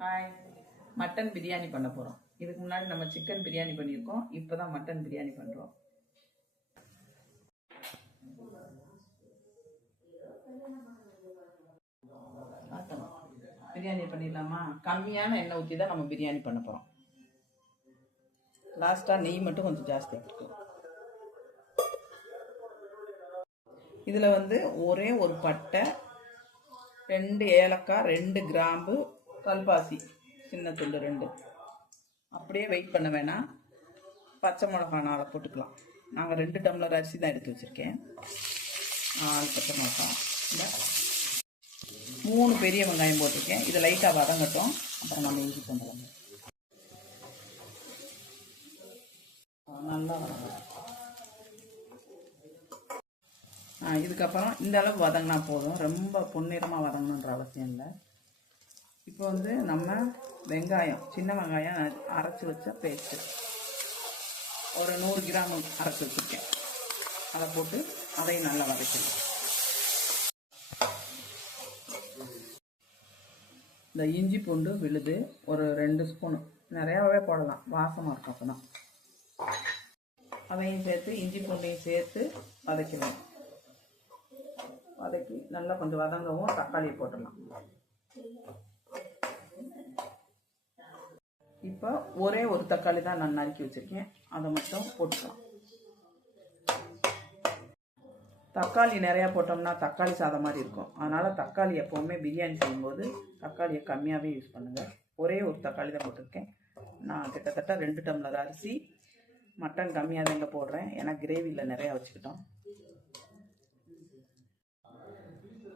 Hi, mutton biryani பண்ண போகிறோம். இதுக்கு முன்னாடி நம்ம சிக்கன் பிரியாணி பண்ணியிருக்கோம். இப்போ தான் மட்டன் பிரியாணி பண்ணுறோம். பிரியாணி பண்ணிடலாமா? கம்மியான எண்ணெய் ஊற்றி தான் நம்ம பிரியாணி பண்ண போகிறோம். லாஸ்ட்டாக நெய் மட்டும் கொஞ்சம் ஜாஸ்தியாக இருக்கும். இதில் ஒரே ஒரு பட்டை, 2 ஏலக்காய், 2 கிராம்பு, கல்பாசி சின்ன துண்டு 2. அப்படியே வெயிட் பண்ண வேணாம். பச்சை மிளகா 4 போட்டுக்கலாம். நாங்கள் 2 டம்ளர் அரிசி தான் எடுத்து வச்சுருக்கேன். 4 பச்சை மிளகா, இந்த 3 பெரிய வெங்காயம் போட்டிருக்கேன். இதை லைட்டாக வதங்கட்டும், அப்புறம் நம்ம இஞ்சி பண்ணுறோம். நல்லா வதங்கலாம். இதுக்கப்புறம் இந்த அளவு வதங்கினா போதும். ரொம்ப பொன்னிறமாக வதங்கணுன்ற அவசியம் இல்லை. இப்போ நம்ம வெங்காயம், சின்ன வெங்காயம் அரைச்சி வச்ச பேஸ்ட்டு ஒரு 100 கிராம் அரைச்சி வச்சுருக்கேன். அதை போட்டு அதையும் நல்லா வதக்கணும். இந்த இஞ்சி பூண்டு விழுது ஒரு 2 ஸ்பூனு, நிறையாவே போடலாம், வாசமாக இருக்கும். அப்போ தான் அதையும் சேர்த்து இஞ்சி பூண்டையும் சேர்த்து வதக்கணும். வதக்கி நல்லா கொஞ்சம் வதங்கவும் தக்காளியை போட்டுடலாம். இப்போ ஒரே ஒரு தக்காளி தான் நான் நறுக்கி வச்சுருக்கேன், அதை மட்டும் போட்டுக்கலாம். தக்காளி நிறையா போட்டோம்னா தக்காளி சாதம் மாதிரி இருக்கும். அதனால் தக்காளி எப்போவுமே பிரியாணி செய்யும்போது தக்காளியை கம்மியாகவே யூஸ் பண்ணுங்கள். ஒரே ஒரு தக்காளி தான் போட்டிருக்கேன். நான் கிட்டத்தட்ட 2 டம்ளர் அரிசி, மட்டன் கம்மியாக தான் இங்கே போடுறேன், ஏன்னா கிரேவியில் நிறையா வச்சுக்கிட்டோம்.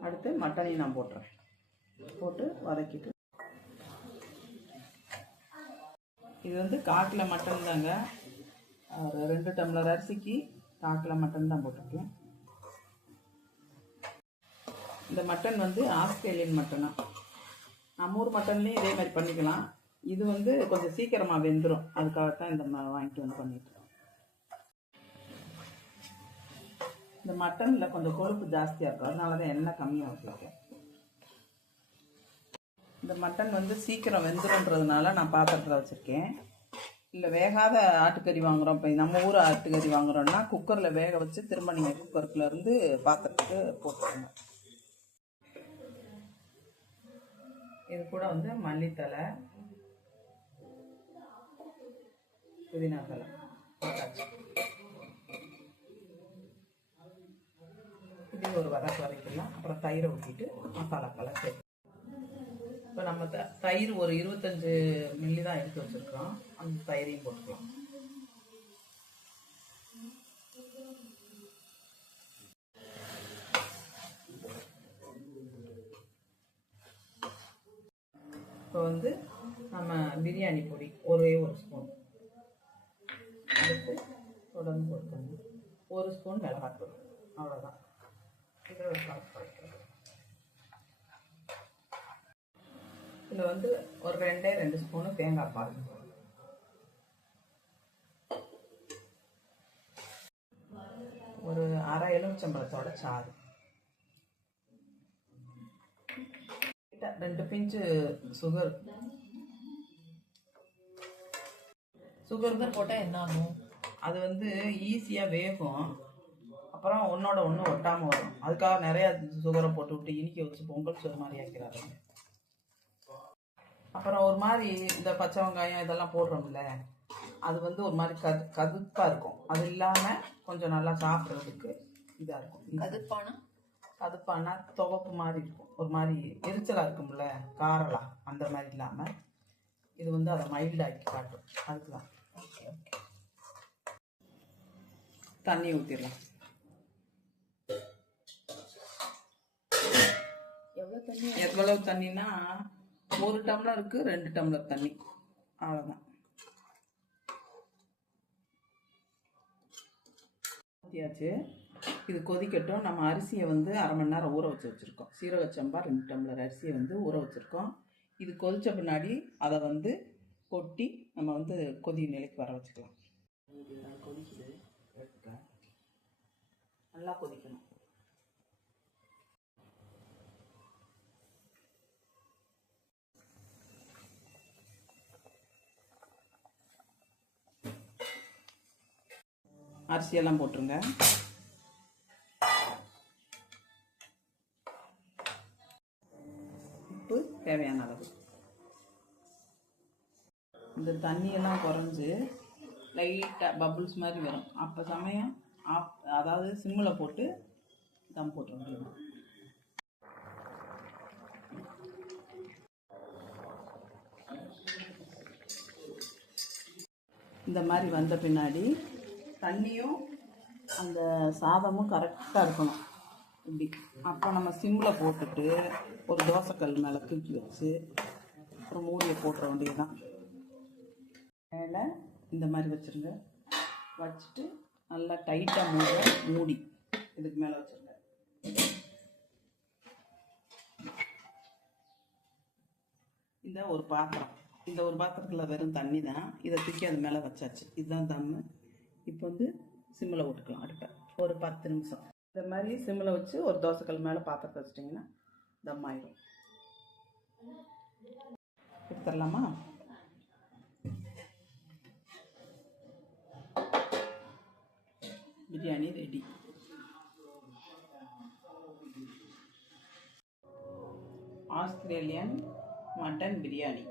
அடுத்து மட்டனையும் நான் போட்டுறேன். போட்டு வதக்கிட்டு, இது காக்கில் மட்டன் தாங்க. ஒரு 2 டம்ளர் அரிசிக்கு காக்கில் மட்டன் தான் போட்டிருக்கேன். இந்த மட்டன் ஆஸ்திரேலியன் மட்டனா. நம்ம ஊர் மட்டன்லேயும் இதே மாதிரி பண்ணிக்கலாம். இது கொஞ்சம் சீக்கிரமாக வெந்துடும், அதுக்காகத்தான் இந்த வாங்கிட்டு பண்ணிட்டு. இந்த மட்டனில் கொஞ்சம் கொழுப்பு ஜாஸ்தியாக இருக்கும், அதனால தான் எண்ணெய் கம்மியாக வச்சுருக்கேன். இந்த மட்டன் சீக்கிரம் வெந்துடும்ன்றதுனால நான் பாத்திரத்தில் வச்சுருக்கேன். இல்லை வேகாத ஆட்டுக்கறி வாங்குகிறோம், இப்போ நம்ம ஊர் ஆட்டுக்கறி வாங்குகிறோன்னா குக்கரில் வேக வச்சு திரும்ப நீங்கள் குக்கருக்குள்ளேருந்து பாத்திரத்துக்கு போட்டுருங்க. இது கூட மல்லித்தலை, புதினா தலை போட்டாச்சு. இது ஒரு வதக்கு வரைக்கலாம். அப்புறம் தயிரை ஊற்றிட்டு மசாலாக்களை சேர்த்து, இப்போ நம்ம தயிர் ஒரு 25 மில்லி தான் எடுத்து வச்சுருக்கோம். அந்த தயிரையும் போட்டுக்கலாம். இப்போ நம்ம பிரியாணி பொடி ஒரே ஒரு ஸ்பூன், அடுத்து தொடர்ந்து போட்டுக்கணும். 1 ஸ்பூன் மிளகாத்தூள், அவ்வளோதான். இதில் ஒரு இதில் ஒரு 2 ஸ்பூனு தேங்காய் பால், ஒரு அரை எலுமிச்சம்பழத்தோட சாறு, 2 பிஞ்சு சுகர். சுகர் போட்டால் என்ன ஆகும்? அது ஈஸியாக வேகும், அப்புறம் ஒன்றோட ஒன்று ஒட்டாமல் வரும். அதுக்காக நிறையா சுகரை போட்டு விட்டு இனிக்க வச்சு பொங்கல் சோறு மாதிரி ஆக்கிறாங்க. அப்புறம் ஒரு மாதிரி இந்த பச்சை வெங்காயம் இதெல்லாம் போடுறோம்ல, அது ஒரு மாதிரி கதுப்பாக இருக்கும். அது இல்லாமல் கொஞ்சம் நல்லா சாப்பிட்றதுக்கு இதாக இருக்கும். கதுப்பானா துவப்பு மாதிரி இருக்கும், ஒரு மாதிரி எரிச்சலாக இருக்கும்ல, காரலாம் அந்த மாதிரி இல்லாமல் இது அதை மைல்டாக்கி காட்டும். அதுக்கு தான். தண்ணி ஊற்றிடலாம். எவ்வளவு தண்ணினா 1 டம்ளருக்கு 2 டம்ளர் தண்ணி, அவ்வளோதான். ஊற்றியாச்சு. இது கொதிக்கட்டும். நம்ம அரிசியை அரை மணி நேரம் ஊற வச்சுருக்கோம். சீரகச்சம்பா 2 டம்ளர் அரிசியை ஊற வச்சுருக்கோம். இது கொதித்த பின்னாடி அதை கொட்டி நம்ம கொதி நிலைக்கு வர வச்சுக்கலாம். கொதிக்குது, நல்லா கொதிக்கணும். அரிசியெல்லாம் போட்டுருங்க. உப்பு தேவையான அளவு. இந்த தண்ணியெல்லாம் குறைஞ்சி லைட்டாக பபுள்ஸ் மாதிரி வரும். அப்போ சமயம் அதாவது சிம்மில் போட்டு தம் போட்டு வேண்டியது. இந்த மாதிரி வந்த பின்னாடி தண்ணியும் அந்த சாதமும் கரெக்டாக இருக்கணும். இப்படி அப்போ நம்ம சிம்மில் போட்டுட்டு ஒரு தோசைக்கல் மேலே தூக்கி வச்சு அப்புறம் மூடியை போட்டுற வேண்டியதுதான். மேலே இந்த மாதிரி வச்சுருங்க. வச்சுட்டு நல்லா டைட்டாக மூடி இதுக்கு மேலே வச்சுருங்க. இந்த ஒரு பாத்திரத்தில் வெறும் தண்ணி தான். இதை தூக்கி அது மேலே வச்சாச்சு. இதுதான் தம்மு. இப்போ வந்து சிம்மில் விட்டுக்கலாம். அடுப்பை ஒரு 10 நிமிஷம் இந்த மாதிரி சிம்மில் வச்சு ஒரு தோசைக்கல் மேலே பாத்திரத்தை வச்சிட்டிங்கன்னா தம் ஆயிடும். எடுத்துடலாமா? Biryani ready. Australian mutton biryani.